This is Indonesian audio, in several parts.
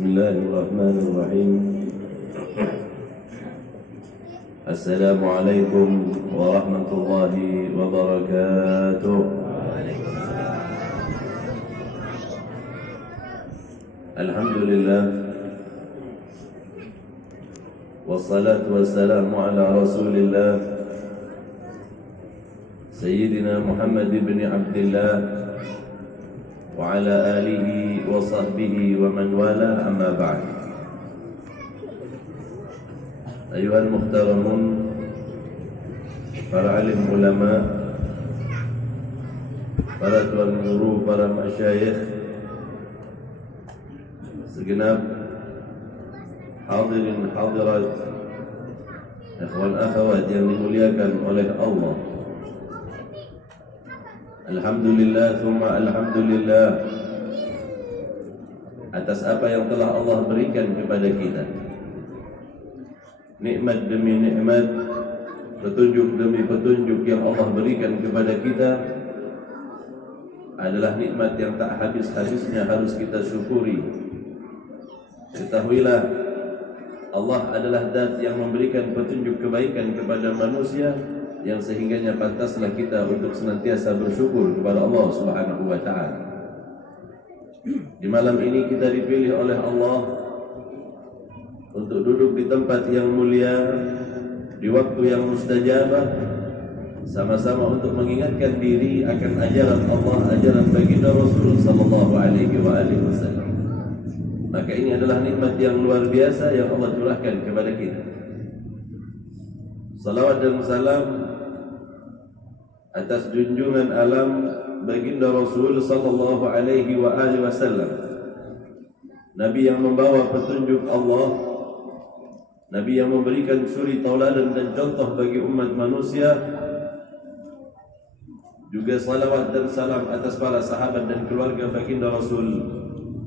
Bismillahirrahmanirrahim. Assalamualaikum warahmatullahi wabarakatuh. Alhamdulillah, wassalatu wassalamu ala rasulillah Sayyidina Muhammad ibn Abdillah wa ala alihi wa sahbihi wa man wala, amma ba'd. Ayuhal muhtaramun, para alim ulama, para tuan guru, para masyayikh, segenap hadirin hadirat, ikhwan akhwat yang dimuliakan oleh Allah. Alhamdulillah, thumma alhamdulillah atas apa yang telah Allah berikan kepada kita. Nikmat demi nikmat, petunjuk demi petunjuk yang Allah berikan kepada kita adalah nikmat yang tak habis-habisnya harus kita syukuri. Ketahuilah, Allah adalah zat yang memberikan petunjuk kebaikan kepada manusia, yang sehingganya pantaslah kita untuk senantiasa bersyukur kepada Allah Subhanahu wa ta'ala. Di malam ini kita dipilih oleh Allah untuk duduk di tempat yang mulia, di waktu yang mustajabah, sama-sama untuk mengingatkan diri akan ajaran Allah, ajaran baginda Rasul sallallahu alaihi wasallam. Maka ini adalah nikmat yang luar biasa yang Allah curahkan kepada kita. Salawat dan salam atas junjungan alam baginda Rasul sallallahu alaihi wasallam, Nabi yang membawa petunjuk Allah, Nabi yang memberikan suri tauladan dan contoh bagi umat manusia. Juga salawat dan salam atas para sahabat dan keluarga baginda Rasul,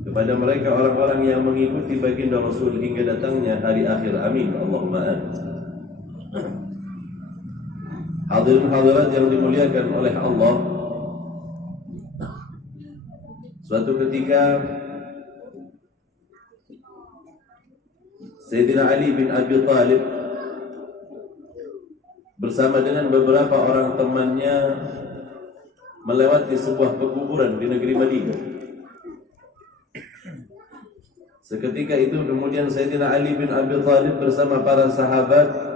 kepada mereka orang-orang yang mengikuti baginda Rasul hingga datangnya hari akhir. Amin, Allahumma amin. Hadirin hadirat yang dimuliakan oleh Allah, suatu ketika Sayyidina Ali bin Abi Thalib bersama dengan beberapa orang temannya melewati sebuah pekuburan di negeri Madinah. Seketika itu kemudian Sayyidina Ali bin Abi Thalib bersama para sahabat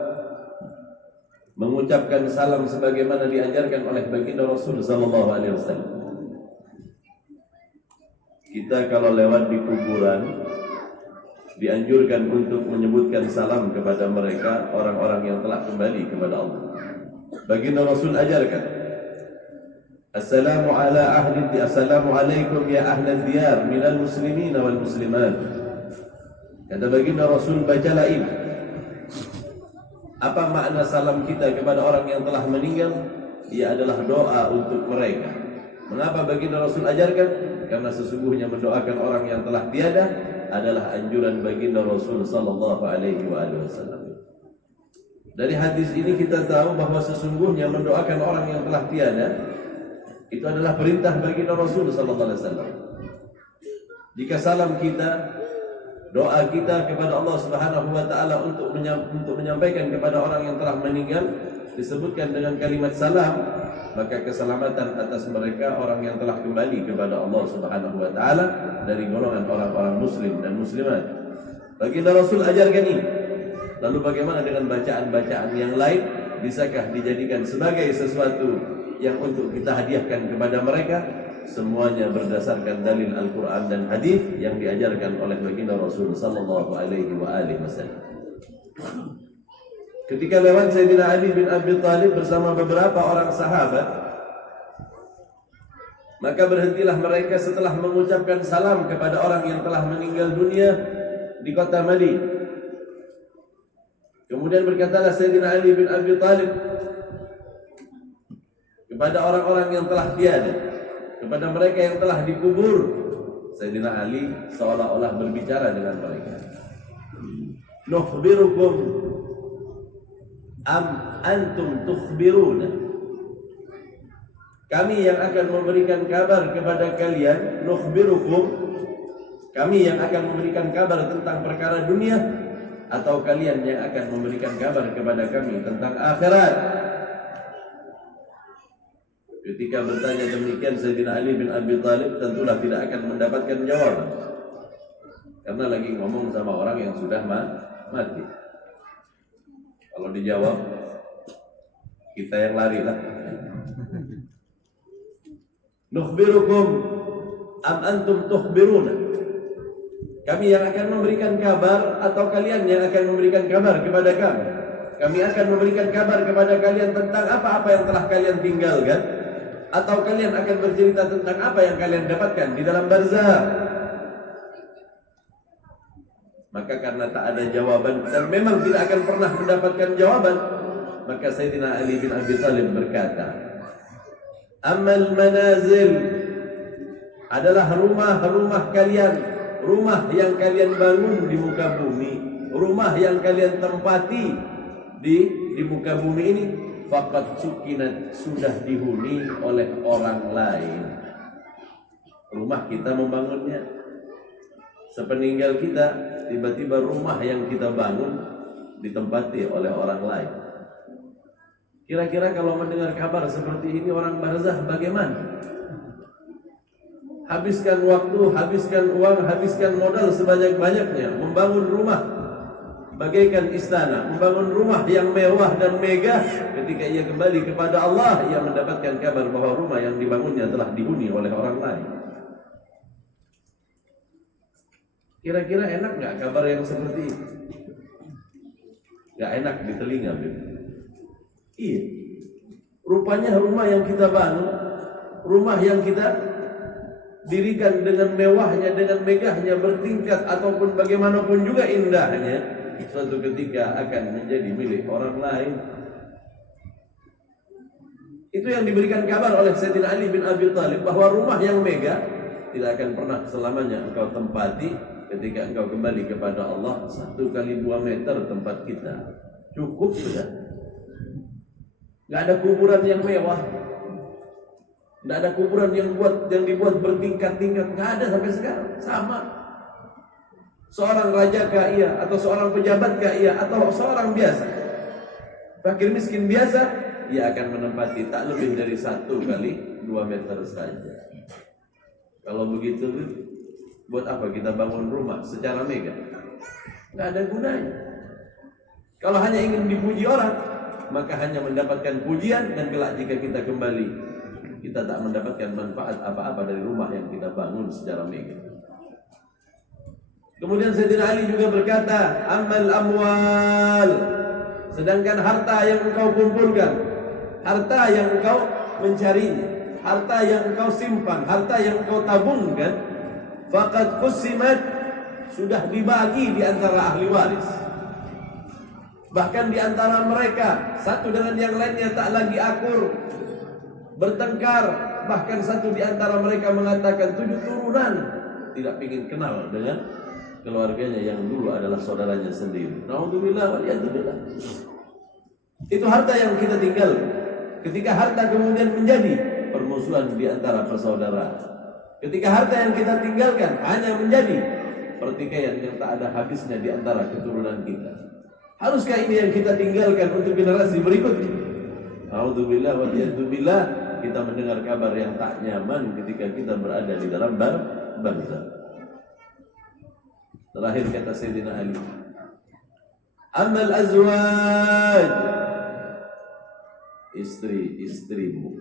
mengucapkan salam sebagaimana diajarkan oleh baginda Rasul sallallahu alaihi wasallam. Kita kalau lewat di kuburan dianjurkan untuk menyebutkan salam kepada mereka, orang-orang yang telah kembali kepada Allah. Baginda Rasul ajarkan, Assalamu alaikum ya ahlal diyar minal muslimin wal muslimat. Kata baginda Rasul, bacalah ini. Apa makna salam kita kepada orang yang telah meninggal? Ia adalah doa untuk mereka. Mengapa baginda Rasul ajarkan? Karena sesungguhnya mendoakan orang yang telah tiada adalah anjuran baginda Rasul sallallahu alaihi wasallam. Dari hadis ini kita tahu bahwa sesungguhnya mendoakan orang yang telah tiada itu adalah perintah baginda Rasul sallallahu alaihi wasallam. Jika salam kita, doa kita kepada Allah Subhanahu wa taala untuk menyampaikan kepada orang yang telah meninggal disebutkan dengan kalimat salam, maka keselamatan atas mereka orang yang telah kembali kepada Allah Subhanahu wa taala dari golongan orang-orang muslim dan muslimat. Baginda Rasul ajarkan ini. Lalu bagaimana dengan bacaan-bacaan yang lain? Bisakah dijadikan sebagai sesuatu yang untuk kita hadiahkan kepada mereka? Semuanya berdasarkan dalil Al-Quran dan hadis yang diajarkan oleh baginda Rasul sallallahu alaihi wasallam. Ketika lewat Sayyidina Ali bin Abi Thalib bersama beberapa orang sahabat, maka berhentilah mereka setelah mengucapkan salam kepada orang yang telah meninggal dunia di kota Madinah. Kemudian berkatalah Sayyidina Ali bin Abi Thalib kepada orang-orang yang telah tiada, kepada mereka yang telah dikubur. Sayyidina Ali seolah-olah berbicara dengan mereka. Nukhbirukum am antum tukhbiruna. Kami yang akan memberikan kabar kepada kalian. Nukhbirukum, Kami yang akan memberikan kabar tentang perkara dunia, atau kalian yang akan memberikan kabar kepada kami tentang akhirat? Ketika bertanya demikian Sayyidina Ali bin Abi Thalib tentulah tidak akan mendapatkan jawaban, karena lagi ngomong sama orang yang sudah mati. Kalau dijawab, kita yang lari lah. Nukhbirukum am antum tukhbiruna? Kami yang akan memberikan kabar atau kalian yang akan memberikan kabar kepada kami? Kami akan memberikan kabar kepada kalian tentang apa-apa yang telah kalian tinggalkan, atau kalian akan bercerita tentang apa yang kalian dapatkan di dalam barzah? Maka karena tak ada jawaban dan memang tidak akan pernah mendapatkan jawaban, maka Sayyidina Ali bin Abi Thalib berkata, Amal manazil adalah rumah-rumah kalian, rumah yang kalian bangun di muka bumi, rumah yang kalian tempati di muka bumi ini, faqad sukinat, sudah dihuni oleh orang lain. Rumah kita membangunnya, sepeninggal kita tiba-tiba rumah yang kita bangun ditempati oleh orang lain. Kira-kira kalau mendengar kabar seperti ini orang barzah bagaimana? Habiskan waktu, habiskan uang, habiskan modal sebanyak-banyaknya membangun rumah bagaikan istana, membangun rumah yang mewah dan megah. Ketika ia kembali kepada Allah, ia mendapatkan kabar bahwa rumah yang dibangunnya telah dihuni oleh orang lain. Kira-kira enak nggak kabar yang seperti ini? Nggak enak di telinga, iya. Rupanya rumah yang kita bangun, rumah yang kita dirikan dengan mewahnya, dengan megahnya, bertingkat ataupun bagaimanapun juga indahnya, suatu ketika akan menjadi milik orang lain. Itu yang diberikan kabar oleh Sayyidina Ali bin Abi Thalib, bahwa rumah yang megah tidak akan pernah selamanya engkau tempati. Ketika engkau kembali kepada Allah, 1 kali 2 meter tempat kita cukup sudah. Nggak ada kuburan yang mewah, nggak ada kuburan yang dibuat bertingkat-tingkat, nggak ada sampai sekarang. Sama seorang raja kah iya, atau seorang pejabat kah iya, atau seorang biasa, fakir miskin biasa, ia akan menempati tak lebih dari 1 kali 2 meter saja. Kalau begitu, buat apa kita bangun rumah secara megah? Nggak ada gunanya. Kalau hanya ingin dipuji orang, maka hanya mendapatkan pujian, dan kelak jika kita kembali, kita tak mendapatkan manfaat apa-apa dari rumah yang kita bangun secara megah. Kemudian Sayyidina Ali juga berkata, Amal amwal, sedangkan harta yang engkau kumpulkan, harta yang engkau mencarinya, harta yang engkau simpan, harta yang engkau tabungkan, faqad qusimat, sudah dibagi di antara ahli waris. Bahkan di antara mereka, satu dengan yang lainnya tak lagi akur, bertengkar. Bahkan satu di antara mereka mengatakan 7 turunan tidak ingin kenal dengan keluarganya yang dulu adalah saudaranya sendiri. Naudzubillah waliyadzubillah. Itu harta yang kita tinggal. Ketika harta kemudian menjadi permusuhan di antara persaudaraan, ketika harta yang kita tinggalkan hanya menjadi pertikaian yang tak ada habisnya di antara keturunan kita, haruskah ini yang kita tinggalkan untuk generasi berikutnya? Naudzubillah waliyadzubillah. Kita mendengar kabar yang tak nyaman ketika kita berada di dalam barzah. Terakhir kata Sayyidina Ali, Amal azwaj, istri-istrimu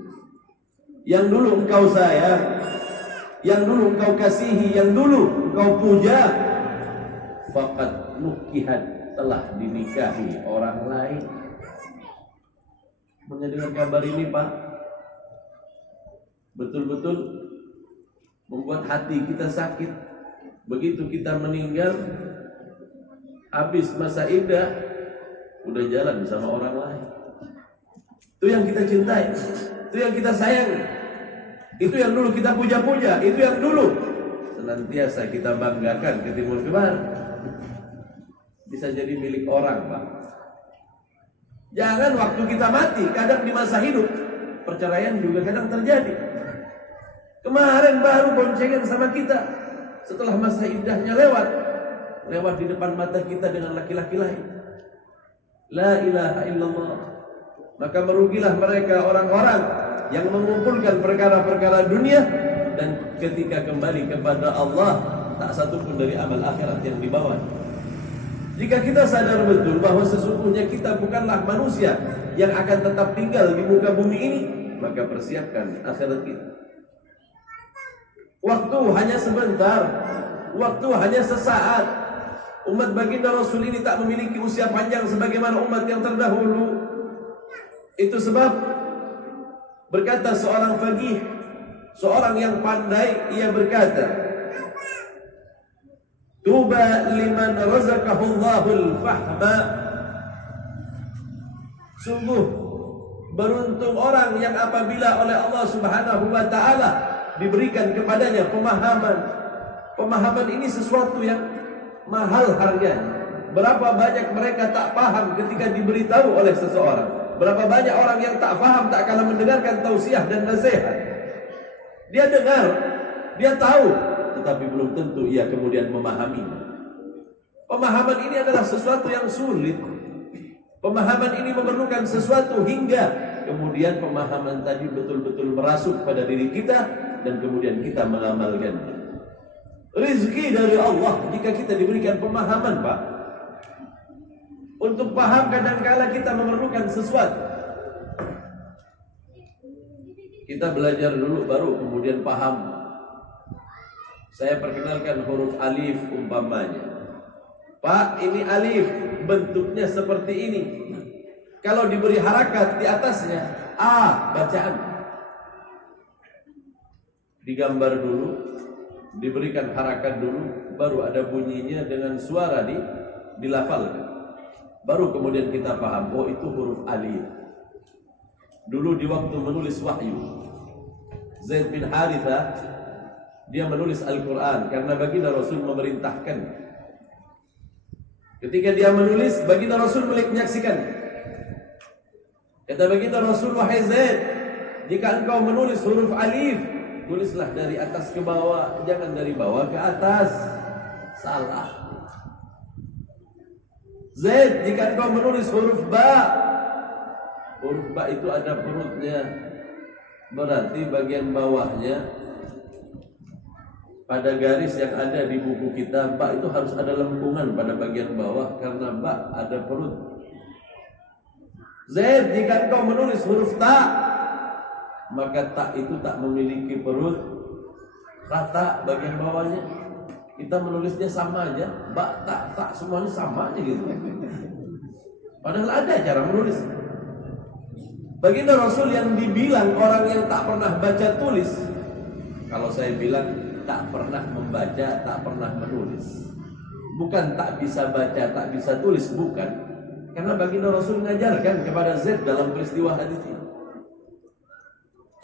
yang dulu engkau sayang, yang dulu engkau kasihi, yang dulu engkau puja, faqad nukihat, telah dinikahi orang lain. Mendengar kabar ini, Pak, betul-betul membuat hati kita sakit. Begitu kita meninggal, habis masa indah, udah jalan sama orang lain. Itu yang kita cintai, itu yang kita sayang, itu yang dulu kita puja-puja, itu yang dulu senantiasa kita banggakan ke timur ke barat, bisa jadi milik orang, Pak. Jangan waktu kita mati, kadang di masa hidup perceraian juga kadang terjadi. Kemarin baru boncengan sama kita, setelah masa iddahnya lewat di depan mata kita dengan laki-laki lain. La ilaha illallah. Maka merugilah mereka orang-orang yang mengumpulkan perkara-perkara dunia dan ketika kembali kepada Allah tak satu pun dari amal akhirat yang dibawa. Jika kita sadar betul bahwa sesungguhnya kita bukanlah manusia yang akan tetap tinggal di muka bumi ini, maka persiapkan akhirat kita. Waktu hanya sebentar, waktu hanya sesaat. Umat baginda Rasul ini tak memiliki usia panjang sebagaimana umat yang terdahulu. Itu sebab berkata seorang faqih, seorang yang pandai, ia berkata, tuba liman razaqahullahul fahma. Sungguh beruntung orang yang apabila oleh Allah Subhanahu wa taala diberikan kepadanya pemahaman. Pemahaman ini sesuatu yang mahal harganya. Berapa banyak mereka tak paham ketika diberitahu oleh seseorang. Berapa banyak orang yang tak paham tak kalah mendengarkan tausiah dan nasihat. Dia dengar, dia tahu, tetapi belum tentu ia kemudian memahami. Pemahaman ini adalah sesuatu yang sulit. Pemahaman ini memerlukan sesuatu hingga kemudian pemahaman tadi betul-betul merasuk pada diri kita dan kemudian kita mengamalkannya. Rizki dari Allah jika kita diberikan pemahaman, Pak. Untuk paham kadang-kala kita memerlukan sesuatu. Kita belajar dulu baru kemudian paham. Saya perkenalkan huruf alif umpamanya. Pak, ini alif, bentuknya seperti ini. Kalau diberi harakat di atasnya, A bacaan. Digambar dulu, diberikan harakat dulu, baru ada bunyinya dengan suara dilafalkan. Baru kemudian kita paham, oh itu huruf alif. Dulu di waktu menulis wahyu, Zaid bin Harithah, dia menulis Al-Quran karena baginda Rasul memerintahkan. Ketika dia menulis, baginda Rasul menyaksikan. Kata baginda Rasul, wahai Zaid, jika engkau menulis huruf alif, tulislah dari atas ke bawah, jangan dari bawah ke atas. Salah. Zaid, jika engkau menulis huruf ba itu ada perutnya, berarti bagian bawahnya pada garis yang ada di buku kita, ba itu harus ada lengkungan pada bagian bawah karena ba ada perut. Zaid, jika engkau menulis huruf ta, maka ta itu tak memiliki perut, rata bagian bawahnya. Kita menulisnya sama aja, ba, tak semuanya sama aja gitu. Padahal ada cara menulis. Baginda Rasul yang dibilang orang yang tak pernah baca tulis, kalau saya bilang tak pernah membaca, tak pernah menulis. Bukan tak bisa baca, tak bisa tulis, bukan. Karena baginda Rasul mengajarkan kepada Zaid dalam peristiwa hadis ini.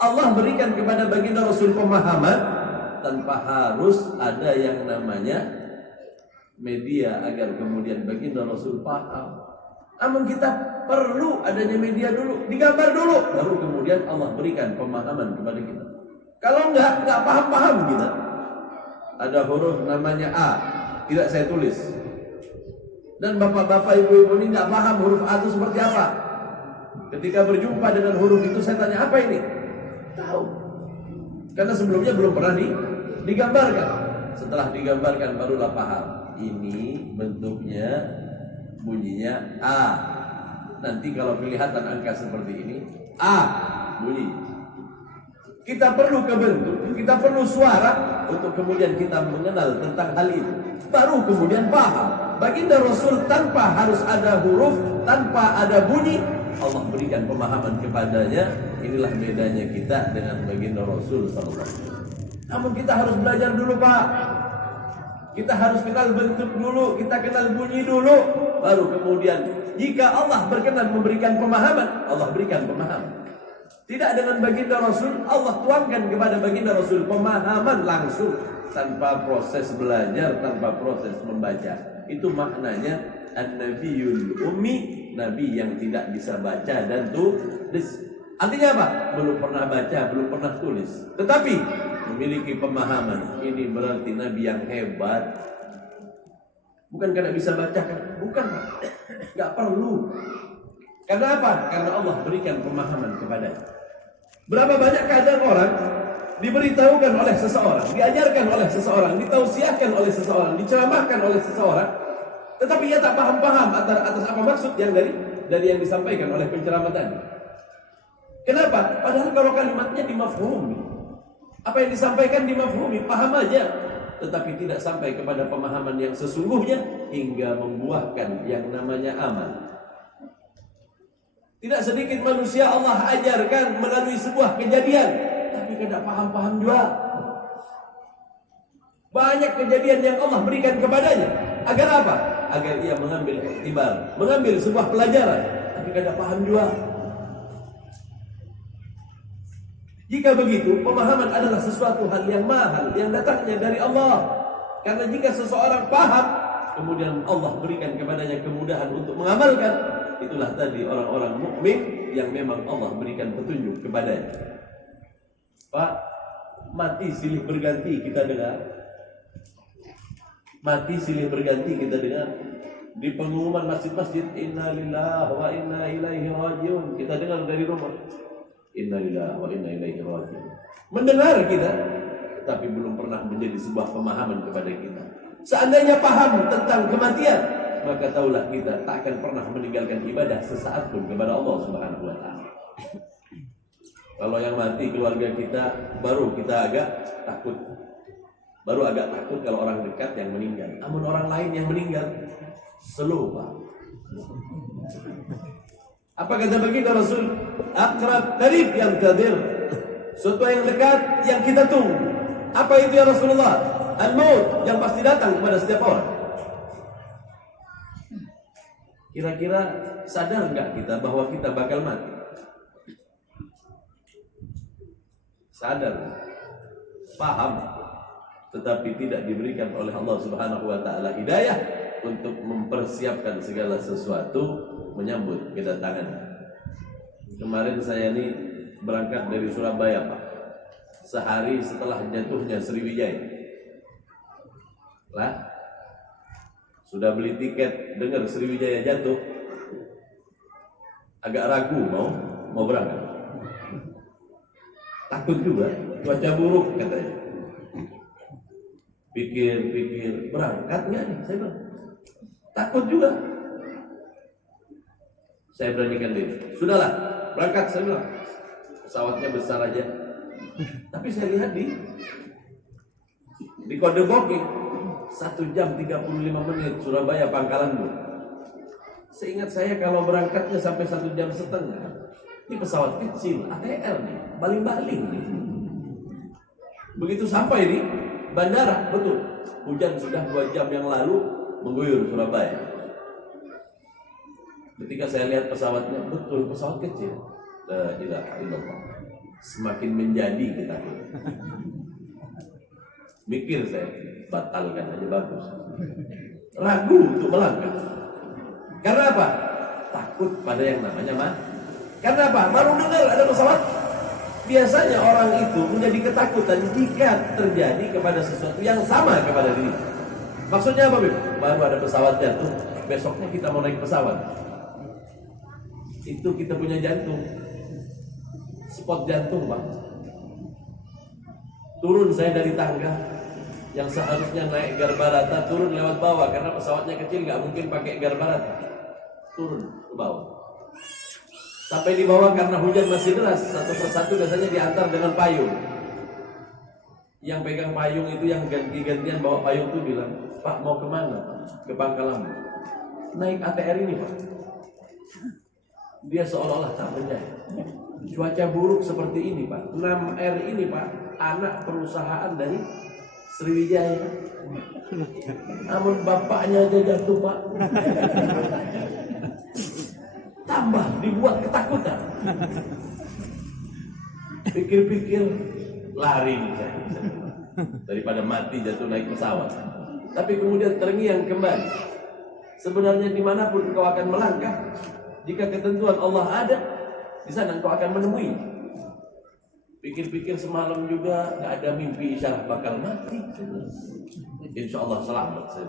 Allah berikan kepada baginda Rasul pemahaman tanpa harus ada yang namanya media agar kemudian baginda Rasul paham. Namun kita perlu adanya media dulu, digambar dulu, baru kemudian Allah berikan pemahaman kepada kita. Kalau enggak paham-paham kita. Ada huruf namanya A, tidak saya tulis. Dan bapak-bapak, ibu-ibu ini enggak paham huruf A itu seperti apa. Ketika berjumpa dengan huruf itu saya tanya, apa ini? Tahu. Karena sebelumnya belum pernah digambarkan. Setelah digambarkan barulah paham. Ini bentuknya, bunyinya A. Nanti kalau kelihatan angka seperti ini, A bunyi. Kita perlu ke bentuk, kita perlu suara untuk kemudian kita mengenal tentang hal itu. Baru kemudian paham. Baginda Rasul tanpa harus ada huruf, tanpa ada bunyi, Allah berikan pemahaman kepadanya. Inilah bedanya kita dengan baginda Rasul sallallahu alaihi wasallam. Namun kita harus belajar dulu, Pak. Kita harus kenal bentuk dulu, kita kenal bunyi dulu, baru kemudian jika Allah berkenan memberikan pemahaman, Allah berikan pemahaman. Tidak dengan baginda Rasul, Allah tuangkan kepada baginda Rasul pemahaman langsung tanpa proses belajar, tanpa proses membaca. Itu maknanya An-Nabiyul Ummi, Nabi yang tidak bisa baca dan tulis. Artinya apa? Belum pernah baca, belum pernah tulis. Tetapi memiliki pemahaman. Ini berarti Nabi yang hebat. Bukan karena bisa baca kan? Bukan, Pak. Gak perlu. Karena apa? Karena Allah berikan pemahaman kepadanya. Berapa banyak keadaan orang diberitahukan oleh seseorang, diajarkan oleh seseorang, ditausiahkan oleh seseorang, diceramahkan oleh seseorang, tetapi ia tak paham-paham atas apa maksud yang dari yang disampaikan oleh penceramah tadi. Kenapa? Padahal kalau kalimatnya dimafhumi, apa yang disampaikan dimafhumi, paham aja, tetapi tidak sampai kepada pemahaman yang sesungguhnya hingga membuahkan yang namanya amal. Tidak sedikit manusia Allah ajarkan melalui sebuah kejadian, tapi tidak paham-paham juga. Banyak kejadian yang Allah berikan kepadanya. Agar apa? Agar ia mengambil iktibar, mengambil sebuah pelajaran, tapi tidak paham juga. Jika begitu, pemahaman adalah sesuatu hal yang mahal, yang datangnya dari Allah. Karena jika seseorang paham, kemudian Allah berikan kepadanya kemudahan untuk mengamalkan, itulah tadi orang-orang mukmin yang memang Allah berikan petunjuk kepadanya. Pak, mati silih berganti kita dengar. Mati silih berganti kita dengar. Di pengumuman masjid-masjid, Inna lillahi wa inna ilaihi rajiun. Kita dengar dari rumah, Inna lillahi wa inna ilaihi rajiun. Mendengar kita, tapi belum pernah menjadi sebuah pemahaman kepada kita. Seandainya paham tentang kematian, maka taulah kita tak akan pernah meninggalkan ibadah sesaat pun kepada Allah Subhanahu wa taala. Kalau yang mati keluarga kita, baru kita agak takut. Baru agak takut kalau orang dekat yang meninggal. Namun orang lain yang meninggal, slow, Pak. Apa kata baginda Rasul? Aqrab qarib yang qadir. Sesuatu yang dekat yang kita tunggu. Apa itu ya Rasulullah? Al-maut yang pasti datang kepada setiap orang. Kira-kira sadar enggak kita bahwa kita bakal mati? Sadar, paham, tetapi tidak diberikan oleh Allah Subhanahu wa taala hidayah untuk mempersiapkan segala sesuatu menyambut kedatangan. Kemarin saya ini berangkat dari Surabaya, Pak. Sehari setelah jatuhnya Sriwijaya. Lah, sudah beli tiket, dengar Sriwijaya jatuh, agak ragu mau berangkat. Takut juga, cuaca buruk katanya. Pikir berangkat nggak nih? Saya bilang takut juga. Saya beranikan diri. Sudahlah, berangkat, saya bilang. Pesawatnya besar aja. Tapi saya lihat di kode booking 1 jam 35 menit Surabaya Pangkalanbun. Seingat saya kalau berangkatnya sampai 1 jam setengah. Ini pesawat kecil, ATR nih, baling-baling nih. Begitu sampai di bandara, betul, hujan sudah 2 jam yang lalu mengguyur Surabaya. Ketika saya lihat pesawatnya, betul pesawat kecil. La ilaha illallah. Semakin menjadi ketakutan. Mikir saya, batalkan aja bagus. Ragu untuk melangkah. Karena apa? Takut pada yang namanya mati. Karena apa? Baru dengar ada pesawat. Biasanya orang itu menjadi ketakutan jika terjadi kepada sesuatu yang sama kepada diri. Maksudnya apa, Bib? Baru ada pesawat jatuh, besoknya kita mau naik pesawat. Itu kita punya jantung. Spot jantung, Pak. Turun saya dari tangga yang seharusnya naik garbarata, turun lewat bawah karena pesawatnya kecil, nggak mungkin pakai garbarata. Turun ke bawah. Sampai di bawah karena hujan masih deras, satu persatu biasanya diantar dengan payung. Yang pegang payung itu yang ganti-gantian bawa payung itu bilang, Pak mau kemana? Ke Pangkalanbun. Naik ATR ini, Pak. Dia seolah-olah tak percaya. Cuaca buruk seperti ini, Pak. 6R ini, Pak, anak perusahaan dari Sriwijaya. Namun bapaknya aja jatuh, Pak. Tambah dibuat ketakutan. Pikir-pikir lari saya. Daripada mati jatuh naik pesawat. Tapi kemudian terngiang kembali. Sebenarnya dimanapun kau akan melangkah, jika ketentuan Allah ada, Di sana engkau akan menemui. Pikir-pikir semalam juga nggak ada mimpi isyarat bakal mati. Insya Allah selamat saya.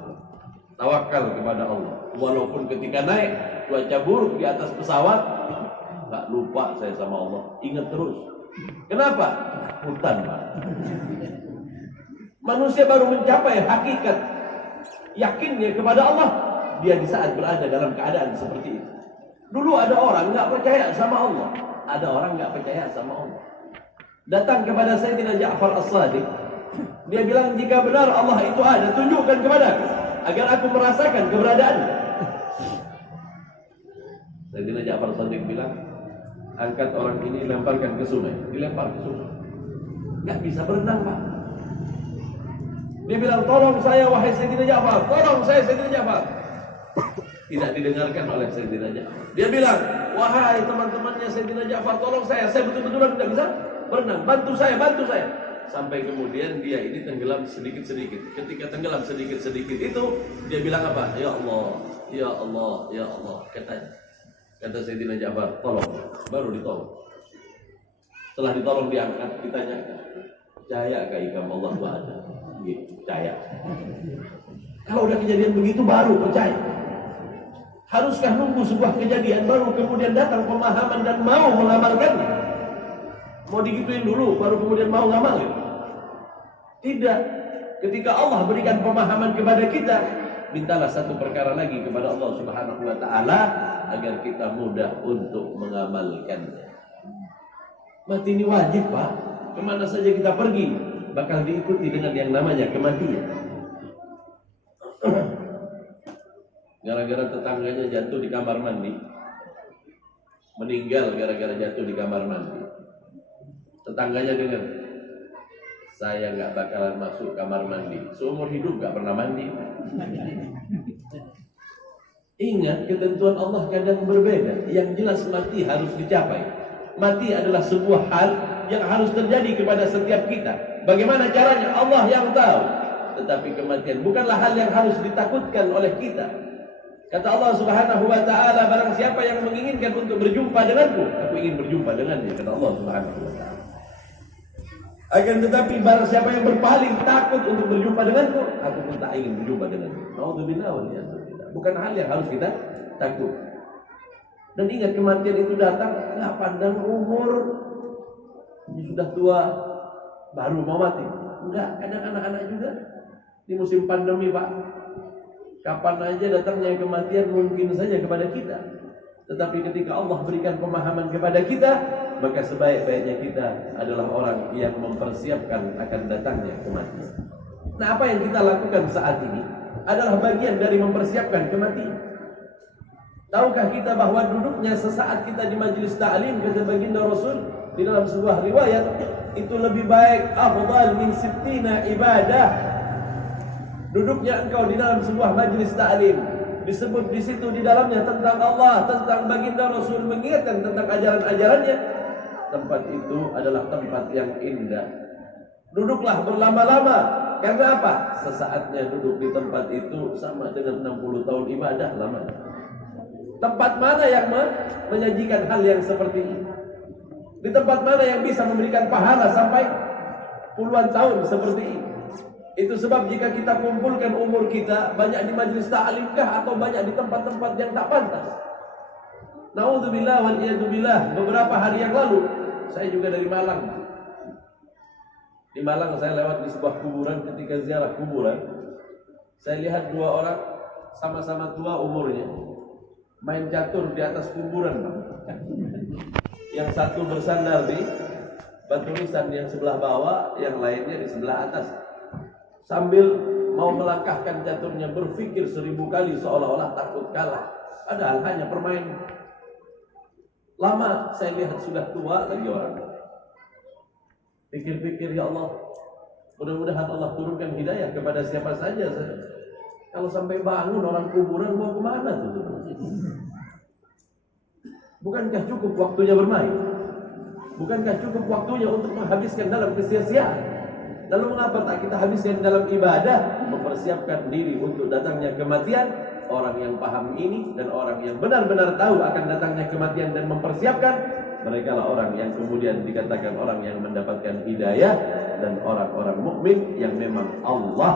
Tawakal kepada Allah. Walaupun ketika naik cuaca buruk di atas pesawat, nggak lupa saya sama Allah. Ingat terus. Kenapa? Hutan, Pak. Manusia baru mencapai hakikat yakinnya kepada Allah dia di saat berada dalam keadaan seperti itu. Dulu ada orang nggak percaya sama Allah, ada orang nggak percaya sama Allah. Datang kepada Sayyidina Ja'far As-Sadiq. Dia bilang, jika benar Allah itu ada, tunjukkan kepadaku agar aku merasakan keberadaannya. Sayyidina Ja'far As-Sadiq bilang, angkat orang ini, lemparkan ke sungai. Dilempar ke sungai. Nggak bisa berenang, Pak. Dia bilang, tolong saya wahai Sayyidina Ja'far, tolong saya Sayyidina Ja'far. Tidak didengarkan oleh Sayyidina Ja'far. Dia bilang, wahai teman-temannya Sayyidina Ja'far, tolong saya betul-betul tidak bisa berenang, bantu saya. Sampai kemudian dia ini tenggelam sedikit-sedikit. Ketika tenggelam sedikit-sedikit itu, dia bilang apa? Ya Allah, ya Allah, ya Allah. Kata Sayyidina Ja'far, tolong. Baru ditolong. Setelah ditolong diangkat, ditanyakan, percayakah ikam Allah itu ada? Gitu, percaya. Kalau udah kejadian begitu baru percaya. Haruskah nunggu sebuah kejadian baru kemudian datang pemahaman dan mau mengamalkannya? Mau digituin dulu baru kemudian mau ngamalin? Tidak. Ketika Allah berikan pemahaman kepada kita, mintalah satu perkara lagi kepada Allah Subhanahu wa taala agar kita mudah untuk mengamalkannya. Mati ini wajib, Pak. Kemana saja kita pergi bakal diikuti dengan yang namanya kematian. Gara-gara tetangganya jatuh di kamar mandi, meninggal gara-gara jatuh di kamar mandi. Tetangganya dengar, saya nggak bakalan masuk kamar mandi. Seumur hidup nggak pernah mandi. Ingat, ketentuan Allah kadang berbeda. Yang jelas mati harus dicapai. Mati adalah sebuah hal yang harus terjadi kepada setiap kita. Bagaimana caranya? Allah yang tahu. Tetapi kematian bukanlah hal yang harus ditakutkan oleh kita. Kata Allah Subhanahu wa taala, barang siapa yang menginginkan untuk berjumpa denganku, aku ingin berjumpa dengannya, kata Allah Subhanahu wa taala. Akan tetapi barang siapa yang berpaling takut untuk berjumpa denganku, aku pun tak ingin berjumpa dengannya. Nauzubillah wal iyadzubillah. Bukan hal yang harus kita takut. Dan ingat, kematian itu datang nggak pandang umur. Ini sudah tua baru mau mati. Enggak, kadang anak-anak juga di musim pandemi, Pak. Kapan aja datangnya kematian mungkin saja kepada kita. Tetapi ketika Allah berikan pemahaman kepada kita, maka sebaik-baiknya kita adalah orang yang mempersiapkan akan datangnya kematian. Nah, apa yang kita lakukan saat ini adalah bagian dari mempersiapkan kematian. Tahukah kita bahwa duduknya sesaat kita di majelis ta'lim, kata baginda Rasul di dalam sebuah riwayat, itu lebih baik afdal min sittina ibadah. Duduknya engkau di dalam sebuah majelis ta'lim, disebut di situ di dalamnya tentang Allah, tentang baginda Rasul, mengingatkan tentang ajaran-ajarannya. Tempat itu adalah tempat yang indah. Duduklah berlama-lama. Karena apa? Sesaatnya duduk di tempat itu sama dengan 60 tahun ibadah lamanya. Tempat mana yang menyajikan hal yang seperti ini? Di tempat mana yang bisa memberikan pahala sampai puluhan tahun seperti ini? Itu sebab jika kita kumpulkan umur kita banyak di majelis ta'lim kah atau banyak di tempat-tempat yang tak pantas. Nauzubillah wal iyadzubillah. Beberapa hari yang lalu saya juga dari Malang. Di Malang saya lewat di sebuah kuburan, ketika ziarah kuburan saya lihat dua orang sama-sama tua umurnya main catur di atas kuburan. Yang satu bersandar di batu nisan yang sebelah bawah, yang lainnya di sebelah atas. Sambil mau melangkahkan caturnya, berpikir 1000 kali seolah-olah takut kalah. Padahal hanya permain. Lama saya lihat sudah tua lagi orang. Pikir-pikir, ya Allah, mudah-mudahan Allah turunkan hidayah kepada siapa saja. Kalau sampai bangun orang kuburan, mau kemana tuh? Bukankah cukup waktunya bermain? Bukankah cukup waktunya untuk menghabiskan dalam kesia-siaan? Lalu mengapa tak kita habiskan dalam ibadah, mempersiapkan diri untuk datangnya kematian? Orang yang paham ini dan orang yang benar-benar tahu akan datangnya kematian dan mempersiapkan, mereka lah orang yang kemudian dikatakan orang yang mendapatkan hidayah dan orang-orang mukmin yang memang Allah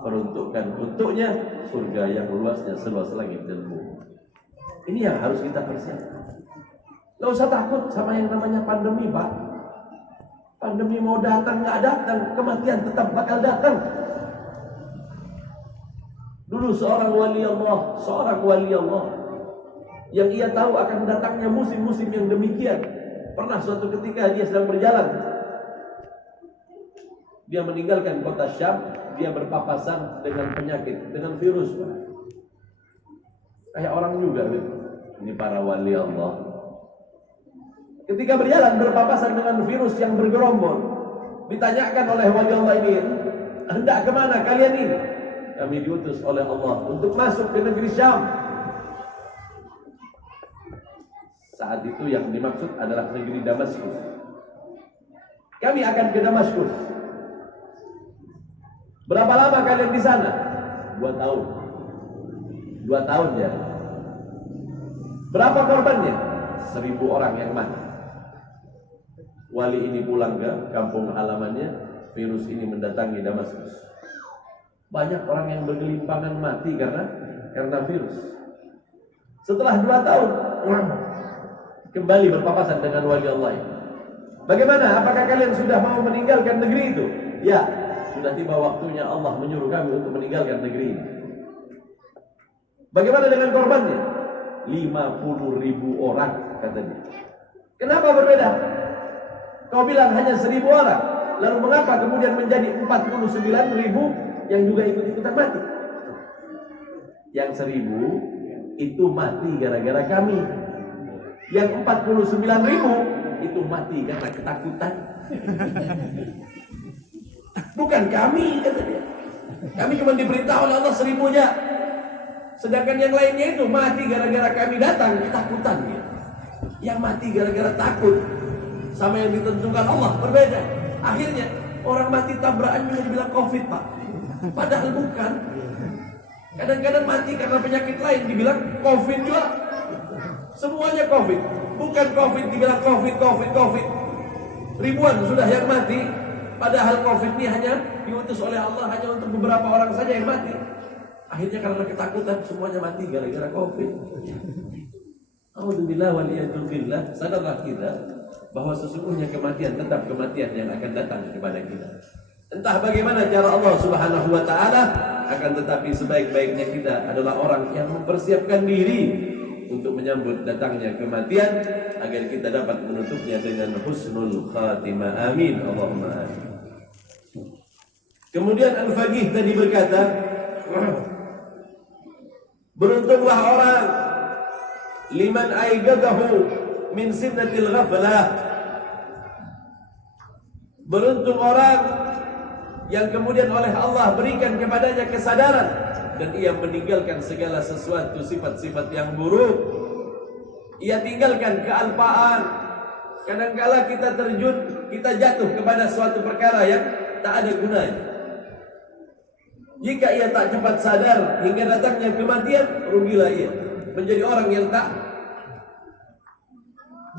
peruntukkan untuknya surga yang luasnya seluas langit dan bumi. Ini yang harus kita persiapkan. Gak usah takut sama yang namanya pandemi, Pak. Pandemi mau datang nggak datang, kematian tetap bakal datang. Dulu seorang wali Allah yang ia tahu akan datangnya musim-musim yang demikian. Pernah suatu ketika dia sedang berjalan, dia meninggalkan kota Syam, dia berpapasan dengan penyakit, dengan virus. Kayak orang juga, ini para wali Allah. Ketika berjalan berpapasan dengan virus yang bergerombol, ditanyakan oleh wali Allah ini, hendak kemana kalian ini? Kami diutus oleh Allah untuk masuk ke negeri Syam. Saat itu yang dimaksud adalah negeri Damaskus. Kami akan ke Damaskus. Berapa lama kalian di sana? 2 tahun. 2 tahun ya. Berapa korbannya? 1000 orang yang mati. Wali ini pulang ke kampung halamannya, virus ini mendatangi Damaskus. Banyak orang yang bergelimpangan mati karena virus. Setelah 2 tahun kembali berpapasan dengan wali Allah ini. Bagaimana? Apakah kalian sudah mau meninggalkan negeri itu? Ya, sudah tiba waktunya Allah menyuruh kami untuk meninggalkan negeri ini. Bagaimana dengan korbannya? 50.000 orang katanya. Kenapa berbeda? Kau bilang hanya 1000 orang, lalu mengapa kemudian menjadi 49.000 yang juga ikut-ikutan mati? Yang 1000 itu mati gara-gara kami. Yang 49.000 itu mati karena ketakutan. Bukan kami, kata dia. Kami cuma diberitahu oleh Allah 1000-nya. Sedangkan yang lainnya itu mati gara-gara kami datang, ketakutan dia. Yang mati gara-gara takut sama yang ditentukan Allah berbeda. Akhirnya orang mati tabrakan juga dibilang COVID, Pak. Padahal bukan. Kadang-kadang mati karena penyakit lain dibilang COVID juga. Semuanya COVID. Bukan COVID dibilang COVID. Ribuan sudah yang mati. Padahal COVID ini hanya diutus oleh Allah hanya untuk beberapa orang saja yang mati. Akhirnya karena ketakutan semuanya mati gara-gara COVID. Alhamdulillah waliyadzubillah. Sadarlah kita bahwa sesungguhnya kematian tetap kematian yang akan datang kepada kita. Entah bagaimana cara Allah Subhanahu wa taala, akan tetapi sebaik-baiknya kita adalah orang yang mempersiapkan diri untuk menyambut datangnya kematian agar kita dapat menutupnya dengan husnul khatimah. Amin. Allahumma amin. Kemudian Al-Faqih tadi berkata, beruntunglah orang liman aigadahu min sinnatil ghaflah. Beruntung orang yang kemudian oleh Allah berikan kepadanya kesadaran dan ia meninggalkan segala sesuatu sifat-sifat yang buruk. Ia tinggalkan kealpaan. Kadangkala kita terjun, kita jatuh kepada suatu perkara yang tak ada gunanya. Jika ia tak cepat sadar hingga datangnya kematian, rugilah ia. Menjadi orang yang tak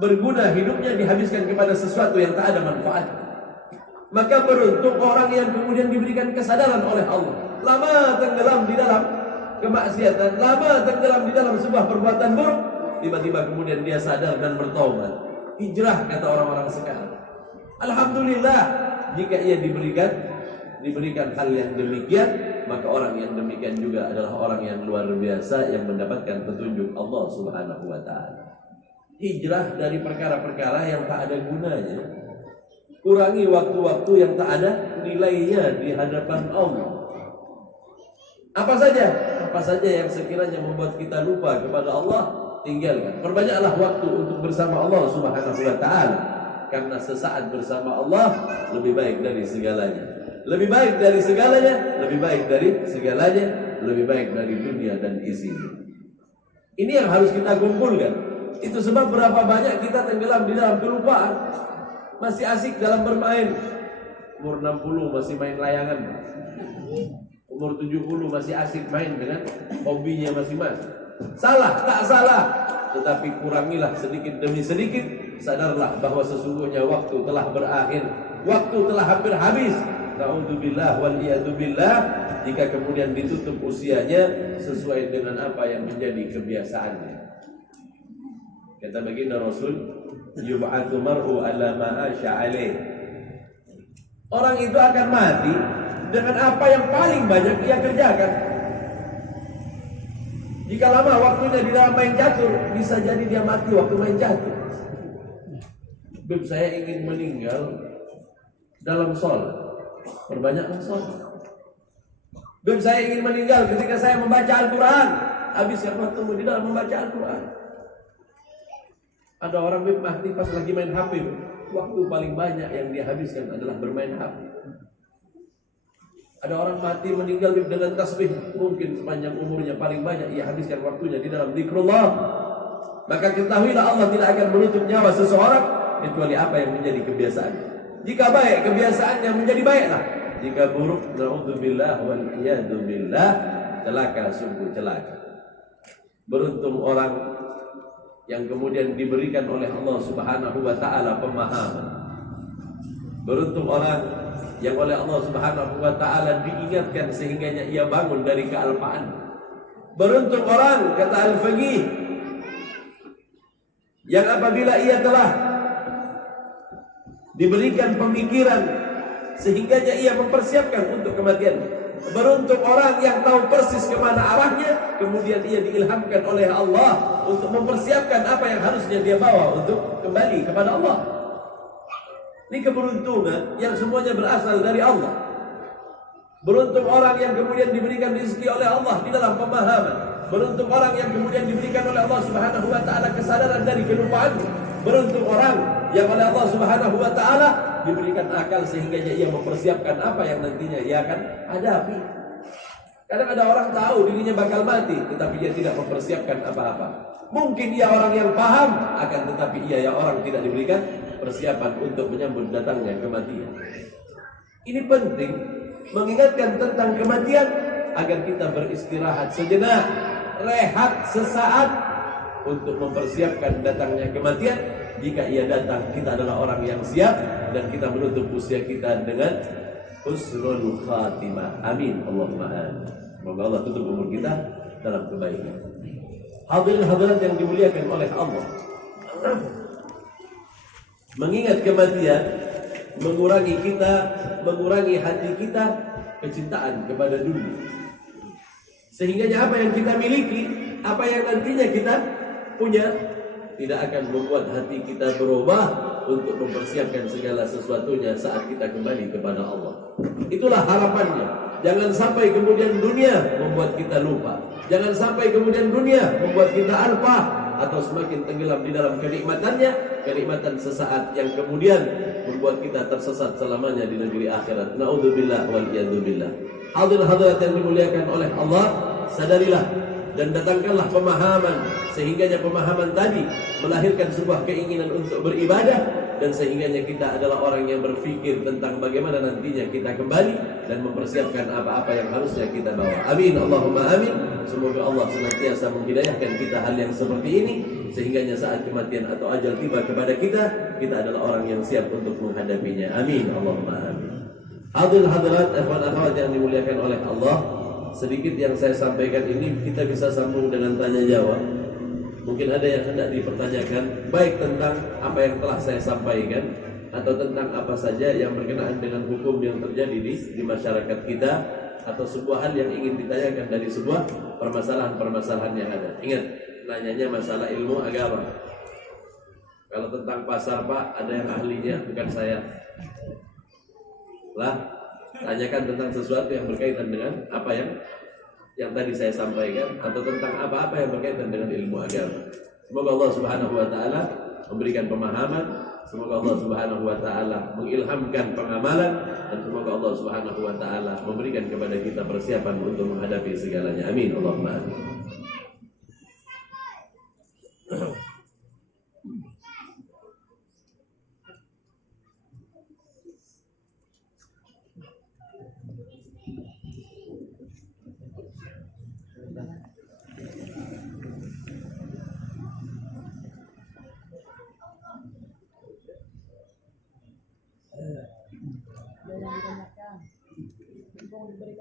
berguna, hidupnya dihabiskan kepada sesuatu yang tak ada manfaat. Maka beruntung orang yang kemudian diberikan kesadaran oleh Allah. Lama tenggelam di dalam kemaksiatan, lama tenggelam di dalam sebuah perbuatan buruk, tiba-tiba kemudian dia sadar dan bertaubat. Hijrah kata orang-orang sekarang. Alhamdulillah, jika ia diberikan hal yang demikian, maka orang yang demikian juga adalah orang yang luar biasa yang mendapatkan petunjuk Allah Subhanahu wa taala. Hijrah dari perkara-perkara yang tak ada gunanya. Kurangi waktu-waktu yang tak ada nilainya di hadapan Allah. Apa saja yang sekiranya membuat kita lupa kepada Allah, tinggalkan. Perbanyaklah waktu untuk bersama Allah Subhanahu wa taala, karena sesaat bersama Allah lebih baik dari segalanya. Lebih baik dari segalanya, lebih baik dari segalanya, lebih baik dari dunia dan isinya. Ini yang harus kita kumpulkan. Itu sebab berapa banyak kita tenggelam di dalam kelupaan. Masih asik dalam bermain. Umur 60 masih main layangan. Umur 70 masih asik main dengan hobinya masing-masing. Salah, tak salah. Tetapi kurangilah sedikit demi sedikit sadarlah bahwa sesungguhnya waktu telah berakhir, waktu telah hampir habis. Na'udzubillah wal iyadzubillah, jika kemudian ditutup usianya sesuai dengan apa yang menjadi kebiasaannya. Kata baginda Rasul, yub'atsu mar'u ala ma asha alaih. Orang itu akan mati dengan apa yang paling banyak ia kerjakan. Jika lama waktunya di dalam main catur, bisa jadi dia mati waktu main catur. Beb, saya ingin meninggal dalam sholat, perbanyaklah sholat. Beb, saya ingin meninggal ketika saya membaca Al-Quran, habiskan waktumu di dalam membaca Al-Quran. Ada orang beb mati pas lagi main HP, beb. Waktu paling banyak yang dia habiskan adalah bermain HP. Ada orang mati meninggal dengan tasbih, mungkin sepanjang umurnya paling banyak ia habiskan waktunya di dalam zikrullah. Maka ketahuilah Allah tidak akan menutup nyawa seseorang kecuali apa yang menjadi kebiasaan. Jika baik, kebiasaannya menjadi baiklah. Jika buruk, na'udzubillah wal iyadzubillah, celaka, sungguh celaka. Beruntung orang yang kemudian diberikan oleh Allah Subhanahu wa taala pemahaman. Beruntung orang yang oleh Allah Subhanahu wa taala diingatkan sehingganya ia bangun dari kealpaan. Beruntung orang, kata Al-Faqih, yang apabila ia telah diberikan pemikiran sehingganya ia mempersiapkan untuk kematian. Beruntung orang yang tahu persis kemana arahnya, kemudian ia diilhamkan oleh Allah untuk mempersiapkan apa yang harusnya dia bawa untuk kembali kepada Allah. Ini keberuntungan yang semuanya berasal dari Allah. Beruntung orang yang kemudian diberikan rezeki oleh Allah di dalam pemahaman. Beruntung orang yang kemudian diberikan oleh Allah Subhanahu wa taala kesadaran dari kelupaan. Beruntung orang yang oleh Allah Subhanahu wa taala diberikan akal sehingga ia mempersiapkan apa yang nantinya ia akan hadapi. Kadang ada orang tahu dirinya bakal mati, tetapi dia tidak mempersiapkan apa-apa. Mungkin ia orang yang paham, akan tetapi ia orang tidak diberikan persiapan untuk menyambut datangnya kematian. Ini penting mengingatkan tentang kematian agar kita beristirahat sejenak, rehat sesaat untuk mempersiapkan datangnya kematian. Jika ia datang, kita adalah orang yang siap dan kita menutup usia kita dengan husnul khatimah. Amin. Allahumma amin. Semoga Allah tutup umur kita dalam kebaikan. Hadirin hadirat yang dimuliakan oleh Allah, mengingat kematian mengurangi hati kita kecintaan kepada dunia. Sehingga apa yang kita miliki, apa yang nantinya kita punya, tidak akan membuat hati kita berubah untuk mempersiapkan segala sesuatunya saat kita kembali kepada Allah. Itulah harapannya. Jangan sampai kemudian dunia membuat kita lupa. Jangan sampai kemudian dunia membuat kita alpa atau semakin tenggelam di dalam kenikmatannya, kenikmatan sesaat yang kemudian membuat kita tersesat selamanya di negeri akhirat. Na'udzubillah wal iyadzubillah. Hadirin hadirat yang dimuliakan oleh Allah, sadarilah dan datangkanlah pemahaman sehingganya pemahaman tadi melahirkan sebuah keinginan untuk beribadah, dan sehingganya kita adalah orang yang berpikir tentang bagaimana nantinya kita kembali dan mempersiapkan apa-apa yang harusnya kita bawa. Amin. Allahumma amin. Semoga Allah senantiasa menghidayahkan kita hal yang seperti ini, sehingganya saat kematian atau ajal tiba kepada kita, kita adalah orang yang siap untuk menghadapinya. Amin. Allahumma amin. Hadirin hadirat ikhwan akhwat yang dimuliakan oleh Allah, sedikit yang saya sampaikan ini kita bisa sambung dengan tanya jawab. Mungkin ada yang hendak dipertanyakan, baik tentang apa yang telah saya sampaikan atau tentang apa saja yang berkenaan dengan hukum yang terjadi di masyarakat kita, atau sebuah hal yang ingin ditanyakan dari sebuah permasalahan-permasalahan yang ada. Ingat, nanyanya masalah ilmu agama. Kalau tentang pasar, Pak, ada yang ahlinya, bukan saya. Lah, tanyakan tentang sesuatu yang berkaitan dengan apa yang tadi saya sampaikan, atau tentang apa-apa yang berkaitan dengan ilmu agama. Semoga Allah Subhanahu wa taala memberikan pemahaman, semoga Allah Subhanahu wa taala mengilhamkan pengamalan, dan semoga Allah Subhanahu wa taala memberikan kepada kita persiapan untuk menghadapi segalanya. Amin. Allahumma amin.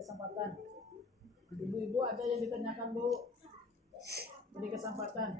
kesempatan. Ibu-ibu ada yang ditanyakan Bu? Beri kesempatan.